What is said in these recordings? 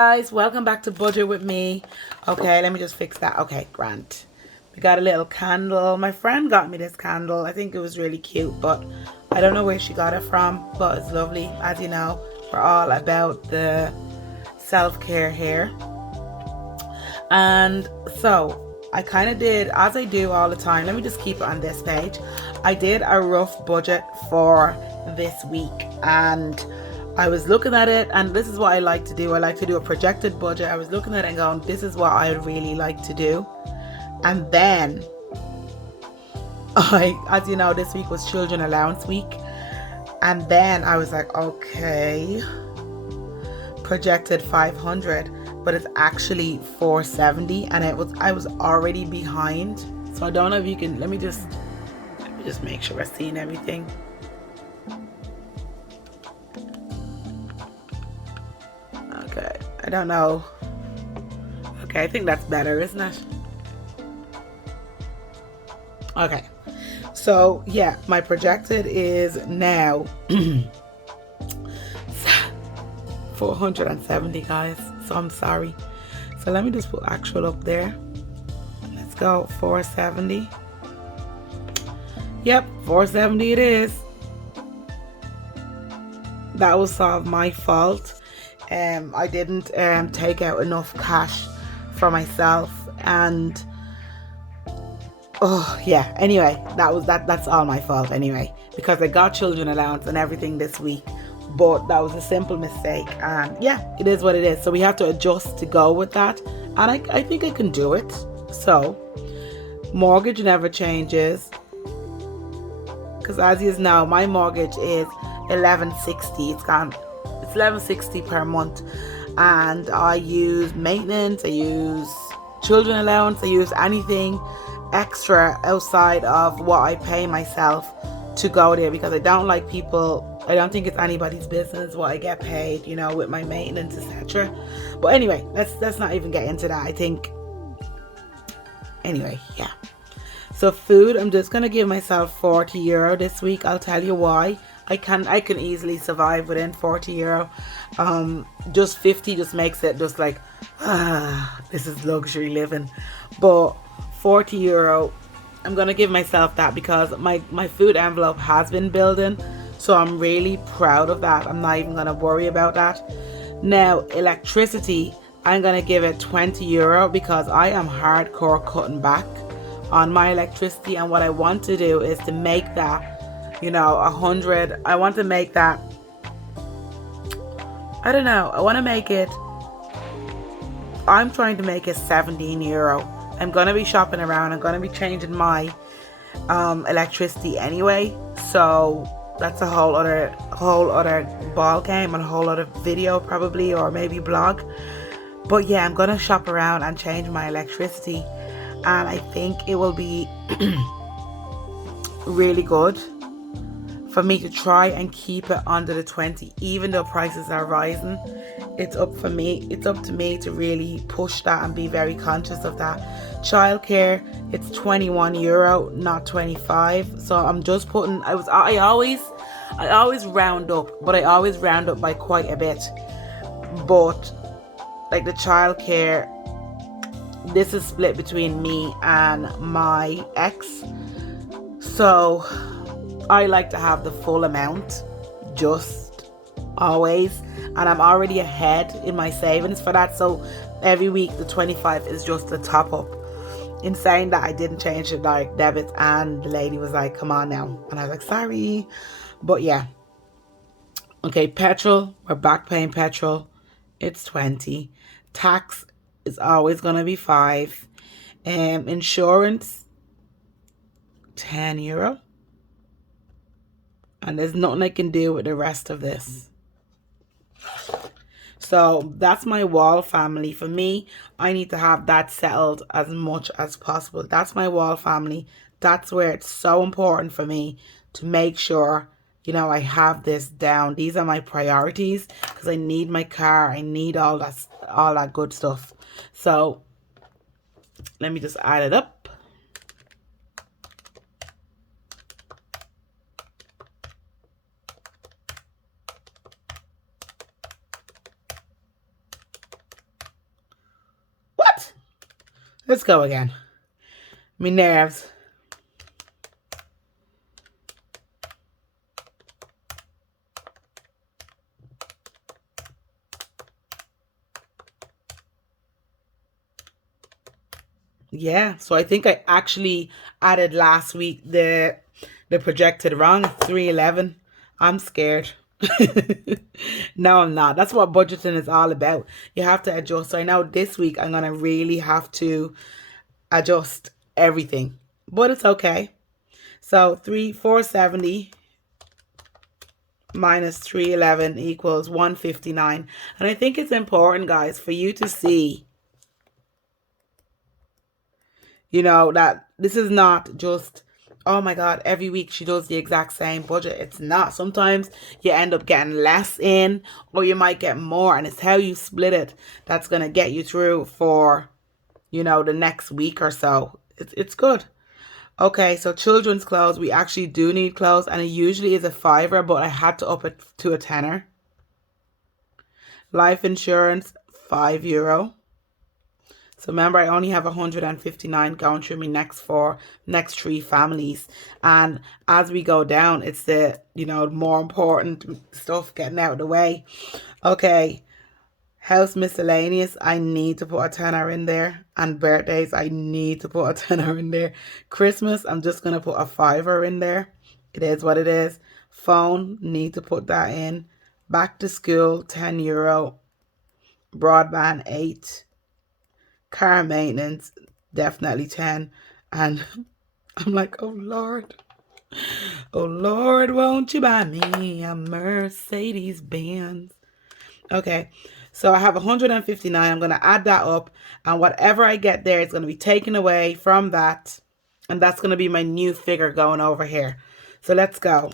Guys, welcome back to Budget with me. Okay, let me just fix that. Okay, Grant. We got a little candle. My friend got me this candle. I think it was really cute, but I don't know where she got it from, but it's lovely. As you know, we're all about the self-care here. And so I kind of did, as I do all the time, let me just keep it on this page. I did a rough budget for this week, and I was looking at it, and this is what I like to do. I like to do a projected budget. I was looking at it and going, this is what I would really like to do. And then as you know, this week was children allowance week. And then I was like, okay, projected 500, but it's actually 470, and I was already behind. So I don't know if you can, let me just make sure I've seen everything. Okay, I don't know. Okay, I think that's better, isn't it? Okay, so yeah, my projected is now 470, guys, so I'm sorry. So let me just put actual up there. Let's go 470. Yep, 470 it is. That was my fault. I didn't take out enough cash for myself, and oh yeah, anyway, that's all my fault anyway, because I got children allowance and everything this week, but that was a simple mistake, and yeah, it is what it is. So we have to adjust to go with that, and I think I can do it. So mortgage never changes, because as you know, my mortgage is 1160. It's 1160 per month, and I use maintenance, I use children allowance, I use anything extra outside of what I pay myself to go there, because I don't like people, I don't think it's anybody's business what I get paid, you know, with my maintenance, etc. But anyway, let's not even get into that. I think anyway, yeah. So food, I'm just gonna give myself €40 this week. I'll tell you why. I can easily survive within €40. Just 50 just makes it just like, this is luxury living. But €40, I'm gonna give myself that, because my food envelope has been building. So I'm really proud of that. I'm not even gonna worry about that. Now, electricity, I'm gonna give it €20, because I am hardcore cutting back on my electricity, and what I want to do is to make that, you know, 100. I want to make that, I don't know, I want to make it, I'm trying to make it €17. I'm gonna be shopping around, I'm gonna be changing my electricity anyway, so that's a whole other ball game and a whole other video probably, or maybe blog. But yeah, I'm gonna shop around and change my electricity, and I think it will be really good for me to try and keep it under the 20, even though prices are rising. It's up to me to really push that and be very conscious of that. Childcare, it's €21, not 25. So I'm just putting, I always round up, but I always round up by quite a bit. But like the childcare, this is split between me and my ex. So I like to have the full amount, just always, and I'm already ahead in my savings for that. So every week the 25 is just the top up. In saying that, I didn't change the direct debit, and the lady was like, come on now, and I was like, sorry. But yeah, okay, petrol, we're back paying petrol, it's 20. Tax is always gonna be 5. Insurance, €10, and there's nothing I can do with the rest of this. So that's my wall family. For me, I need to have that settled as much as possible. That's my wall family. That's where it's so important for me to make sure, you know, I have this down. These are my priorities, because I need my car. I need all that good stuff. So let me just add it up. Let's go again. Me nerves. Yeah, so I think I actually added last week the projected wrong 311. I'm scared. No, I'm not. That's what budgeting is all about. You have to adjust. So I know this week I'm gonna really have to adjust everything, but it's okay. So 470 minus 311 equals 159, and I think it's important, guys, for you to see, that this is not just, oh my God, every week she does the exact same budget. It's not. Sometimes you end up getting less in, or you might get more, and it's how you split it that's going to get you through for, the next week or so. It's good. Okay, so children's clothes, we actually do need clothes, and it usually is a fiver, but I had to up it to a tenner. Life insurance, €5. So remember, I only have 159 going through my next three families. And as we go down, it's the, more important stuff getting out of the way. Okay. House miscellaneous, I need to put a tenner in there. And birthdays, I need to put a tenner in there. Christmas, I'm just going to put a fiver in there. It is what it is. Phone, need to put that in. Back to school, €10. Broadband, 8. Car maintenance, definitely 10. And I'm like, oh Lord, won't you buy me a Mercedes Benz? Okay, so I have 159. I'm going to add that up, and whatever I get there is going to be taken away from that, and that's going to be my new figure going over here. So let's go.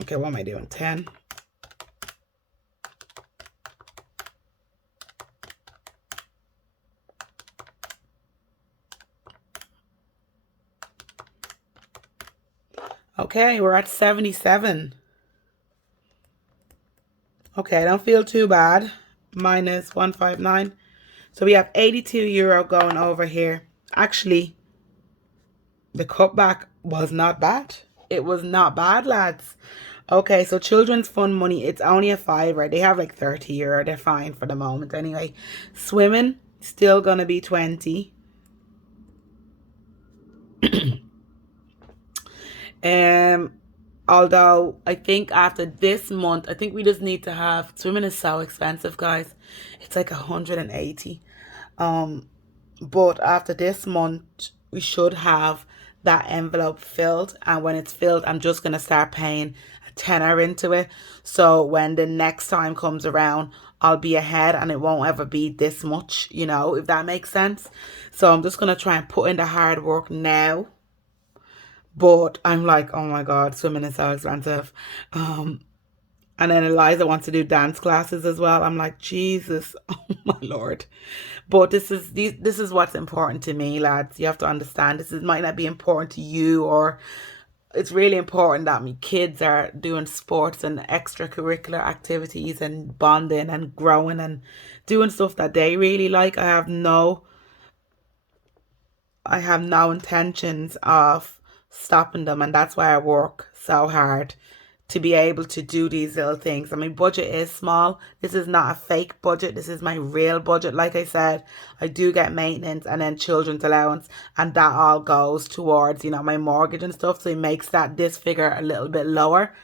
Okay, what am I doing? 10. Okay, we're at 77. Okay, I don't feel too bad. Minus 159. So we have €82 going over here. Actually, the cutback was not bad. It was not bad, lads. Okay, so children's fund money, it's only a fiver. They have like €30. They're fine for the moment anyway. Swimming, still gonna be 20. Although I think after this month, I think we just need to have, swimming is so expensive, guys. It's like 180. But after this month, we should have that envelope filled. And when it's filled, I'm just going to start paying a tenner into it. So when the next time comes around, I'll be ahead and it won't ever be this much, if that makes sense. So I'm just going to try and put in the hard work now. But I'm like, oh my God, swimming is so expensive. And then Eliza wants to do dance classes as well. I'm like, Jesus, oh my Lord. But this is what's important to me, lads. You have to understand might not be important to you, or it's really important that my kids are doing sports and extracurricular activities and bonding and growing and doing stuff that they really like. I have no intentions of stopping them, and that's why I work so hard to be able to do these little things. I mean, budget is small. This is not a fake budget. This is my real budget. Like I said, I do get maintenance and then children's allowance, and that all goes towards, my mortgage and stuff. So it makes this figure a little bit lower.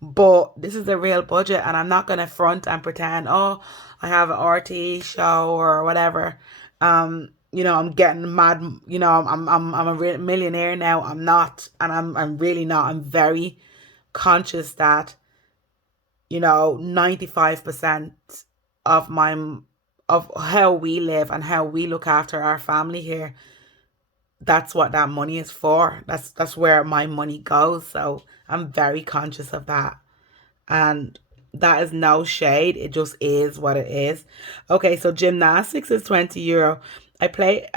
But this is a real budget, and I'm not going to front and pretend, oh, I have an RT show or whatever. I'm getting mad. I'm a millionaire now. I'm not, and I'm really not. I'm very conscious that 95% of how we live and how we look after our family here, that's what that money is for. That's where my money goes. So I'm very conscious of that, and that is no shade. It just is what it is. Okay, so gymnastics is €20. I paid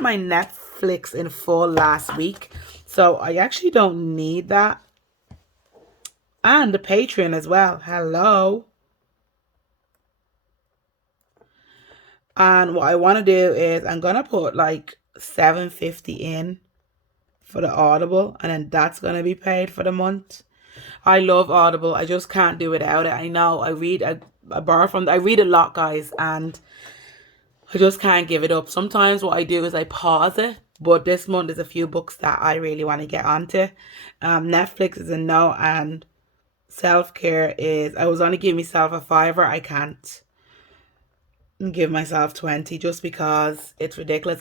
my Netflix in full last week, so I actually don't need that. And the Patreon as well. Hello. And what I want to do is I'm going to put like 750 in for the Audible, and then that's going to be paid for the month. I love Audible. I just can't do without it. I know I borrow from, I read a lot, guys, and I just can't give it up. Sometimes what I do is I pause it, but this month there's a few books that I really want to get onto. Netflix is a no, and self-care is, I was only giving myself a fiver. I can't give myself 20 just because it's ridiculous.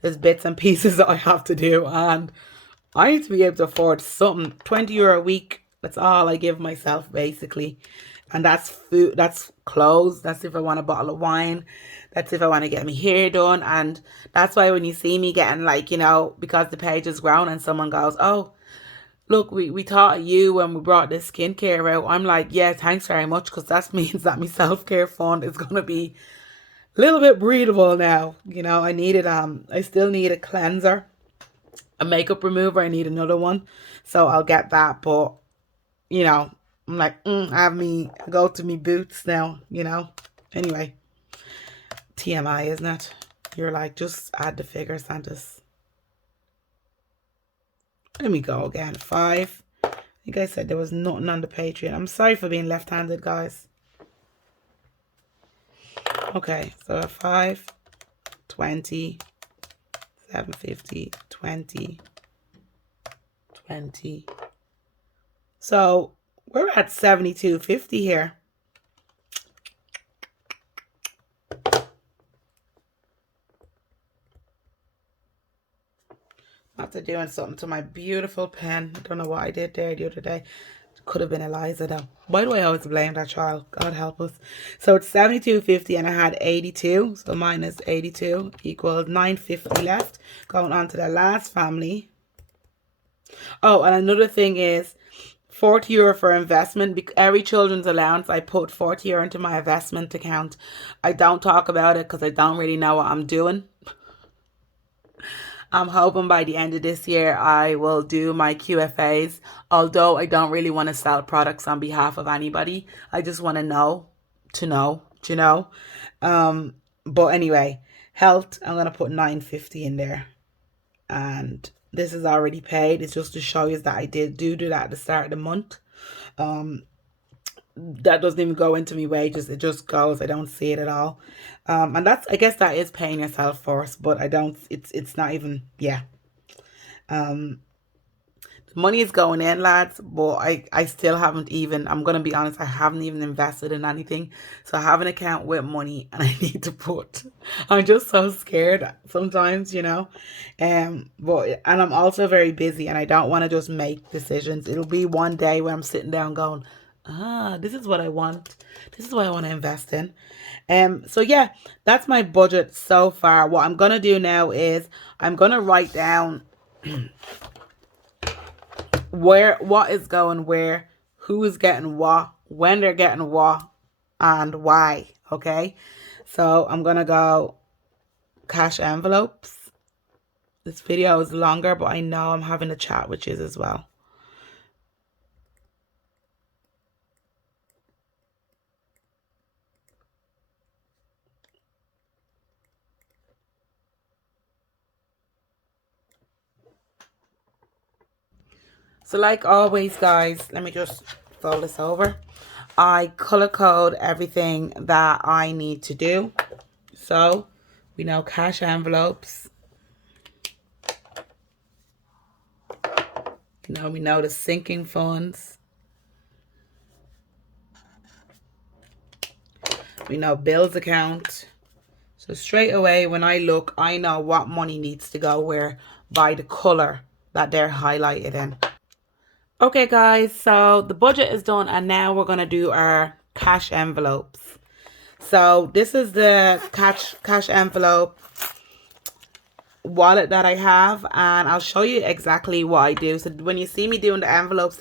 There's bits and pieces that I have to do, and I need to be able to afford something. €20 a week, that's all I give myself basically. And that's food, that's clothes, that's if I want a bottle of wine, that's if I want to get my hair done. And that's why when you see me getting, like, because the page has grown and someone goes, oh, look, we thought of you when we brought this skincare out, I'm like, yeah, thanks very much, because that means that my self-care fund is going to be a little bit breathable now. I still need a cleanser, a makeup remover. I need another one, so I'll get that. But I'm like, I have me go to me boots now. Anyway, TMI, isn't it? You're like, just add the figure, Santas. Let me go again. 5. I think I said there was nothing on the Patreon. I'm sorry for being left-handed, guys. Okay, so 5, 20, 750, 20, 20. So we're at 72.50 here. After doing something to my beautiful pen. I don't know what I did there the other day. Could have been Eliza though. Why do I always blame that child? God help us. So it's 72.50 and I had 82. So minus 82 equals 9.50 left. Going on to the last family. Oh, and another thing is €40 for investment. Every children's allowance, I put €40 into my investment account. I don't talk about it because I don't really know what I'm doing. I'm hoping by the end of this year I will do my QFAs, although I don't really want to sell products on behalf of anybody. I just want to know, But anyway, health, I'm going to put 950 in there. And this is already paid. It's just to show you that I did do that at the start of the month. That doesn't even go into me wages. It just goes. I don't see it at all. And I guess that is paying yourself first, but I don't, it's not even, yeah. The money is going in, lads, but I still haven't even, I'm going to be honest, I haven't even invested in anything. So I have an account with money and I need to put, I'm just so scared sometimes, but, and I'm also very busy and I don't want to just make decisions. It'll be one day where I'm sitting down going, this is what I want. This is what I want to invest in. So yeah, that's my budget so far. What I'm going to do now is I'm going to write down what is going where, who is getting what, when they're getting what, and why. Okay. So I'm going to go cash envelopes. This video is longer, but I know I'm having a chat with you as well. So like always, guys, let me just fold this over. I color code everything that I need to do. So we know cash envelopes. We know the sinking funds. We know bills account. So straight away when I look, I know what money needs to go where by the color that they're highlighted in. Okay, guys, so the budget is done and now we're going to do our cash envelopes. So this is the cash envelope wallet that I have, and I'll show you exactly what I do. So when you see me doing the envelopes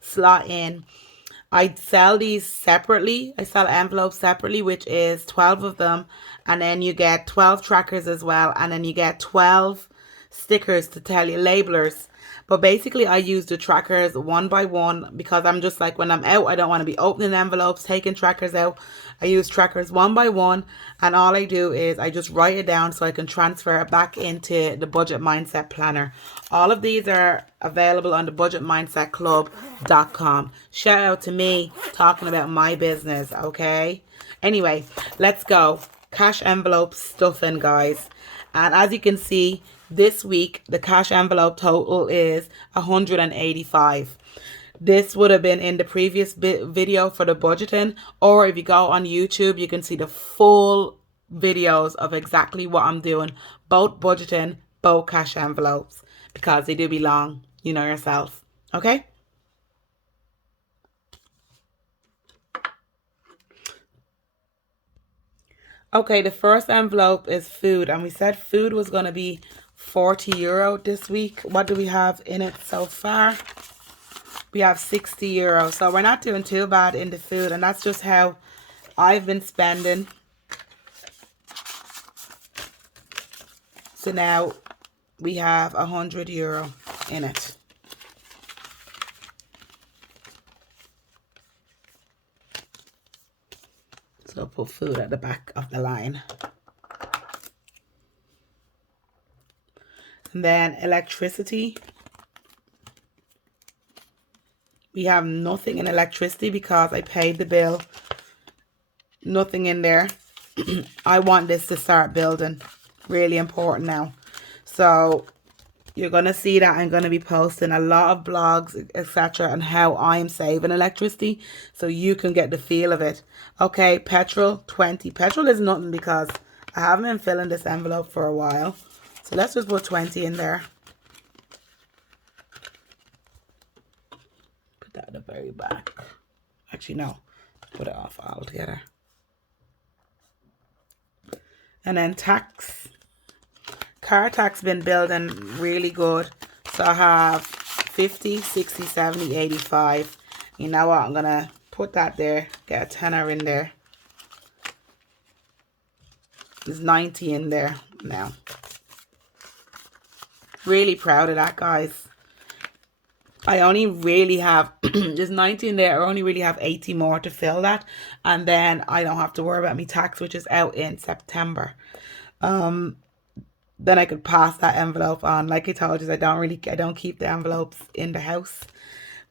slot in. I sell these separately. I sell envelopes separately, which is 12 of them, and then you get 12 trackers as well, and then you get 12 stickers to tell you, labelers. But basically, I use the trackers one by one because I'm just like, when I'm out, I don't want to be opening envelopes, taking trackers out. I use trackers one by one, and all I do is I just write it down so I can transfer it back into the Budget Mindset Planner. All of these are available on the budgetmindsetclub.com. Shout out to me talking about my business, okay? Anyway, let's go. Cash envelope stuffing, guys. And as you can see, this week, the cash envelope total is 185. This would have been in the previous video for the budgeting, or if you go on YouTube, you can see the full videos of exactly what I'm doing, both budgeting, both cash envelopes, because they do be long, you know yourself, okay? Okay, the first envelope is food, and we said food was going to be €40 this week. What do we have in it so far? We have €60, so we're not doing too bad in the food, and that's just how I've been spending. So now we have €100 in it. So put food at the back of the line. And then electricity. We have nothing in electricity because I paid the bill. Nothing in there. I want this to start building. Really important now. So you're going to see that I'm going to be posting a lot of blogs, etc. on how I'm saving electricity so you can get the feel of it. Okay, petrol, 20. Petrol is nothing because I haven't been filling this envelope for a while. So let's just put 20 in there. Put that at the very back. Actually, no. Put it off altogether. And then tax. Car tax been building really good. So I have 50, 60, 70, 85. You know what? I'm going to put that there. Get a tenner in there. There's 90 in there now. Really proud of that, guys. I only really have, there's 90 in there. I only really have 80 more to fill that. And then I don't have to worry about my tax, which is out in September. Then I could pass that envelope on. Like I told you, I don't keep the envelopes in the house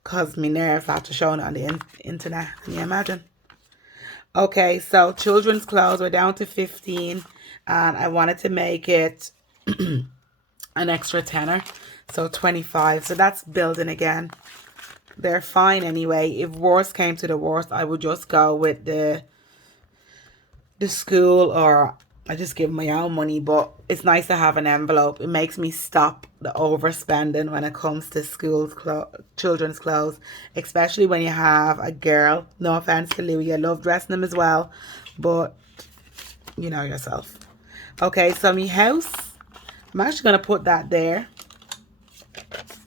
because my nerves after showing it on the internet. Can you imagine? Okay, so children's clothes, we're down to 15, and I wanted to make it an extra tenner, so 25. So that's building again. They're fine anyway. If worst came to the worst, I would just go with the school, or I just give my own money. But it's nice to have an envelope. It makes me stop the overspending when it comes to children's clothes, especially when you have a girl. No offense to Louie, I love dressing them as well, but you know yourself. Okay, so my house, I'm actually going to put that there.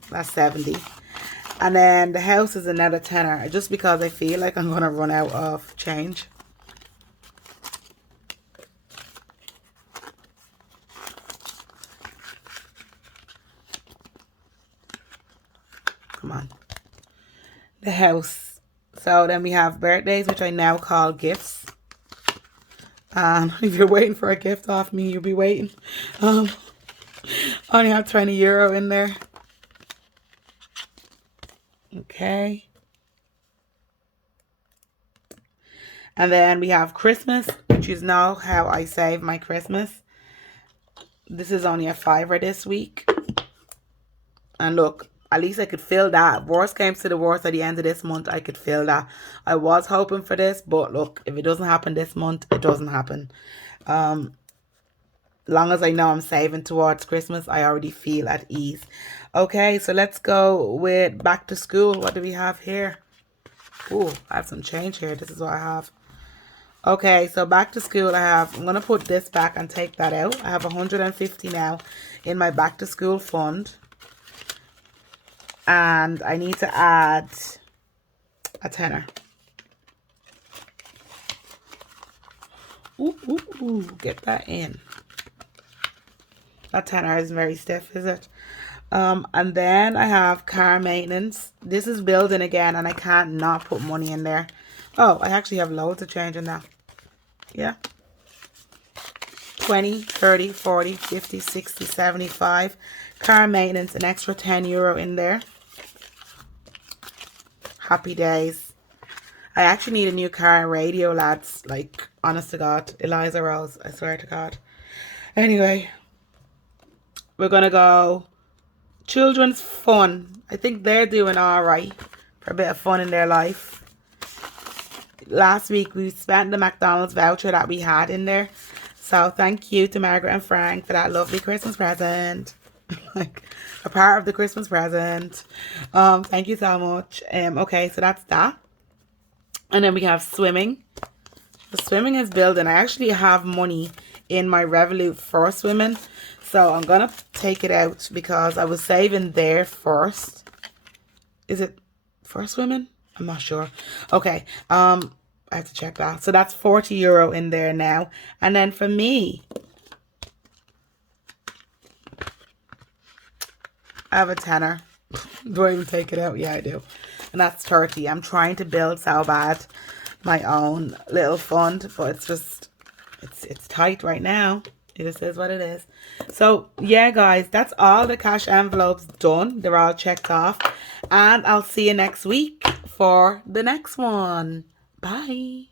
That's 70. And then the house is another tenner, just because I feel like I'm going to run out of change. Come on. The house. So then we have birthdays, which I now call gifts. And if you're waiting for a gift off me, you'll be waiting. I only have €20 in there. Okay. And then we have Christmas, which is now how I save my Christmas. This is only a $5 this week. And look, at least I could fill that. Worst came to the worst, at the end of this month, I could fill that. I was hoping for this, but look, if it doesn't happen this month, it doesn't happen. Long as I know I'm saving towards Christmas, I already feel at ease. Okay, so let's go with back to school. What do we have here? Ooh, I have some change here. This is what I have. Okay, so back to school, I'm going to put this back and take that out. I have 150 now in my back to school fund. And I need to add a tenner. Ooh, get that in. That tenner isn't very stiff, is it? And then I have car maintenance. This is building again, and I can't not put money in there. Oh, I actually have loads of change in that. Yeah. 20, 30, 40, 50, 60, 75. Car maintenance, an extra €10 in there. Happy days. I actually need a new car and radio, lads. Like, honest to God. Eliza Rose, I swear to God. Anyway, we're going to go children's fun. I think they're doing all right for a bit of fun in their life. Last week, we spent the McDonald's voucher that we had in there. So, thank you to Margaret and Frank for that lovely Christmas present. Like, a part of the Christmas present. Thank you so much. Okay, so that's that. And then we have swimming. The swimming is building. I actually have money in my Revolut for swimming. So I'm going to take it out because I was saving there first. Is it for swimming? I'm not sure. Okay. I have to check that. So that's €40 in there now. And then for me, I have a tenner. Do I even take it out? Yeah, I do. And that's 30. I'm trying to build so bad my own little fund, but it's just, it's tight right now. It just is what it is. So, yeah, guys, that's all the cash envelopes done. They're all checked off. And I'll see you next week for the next one. Bye.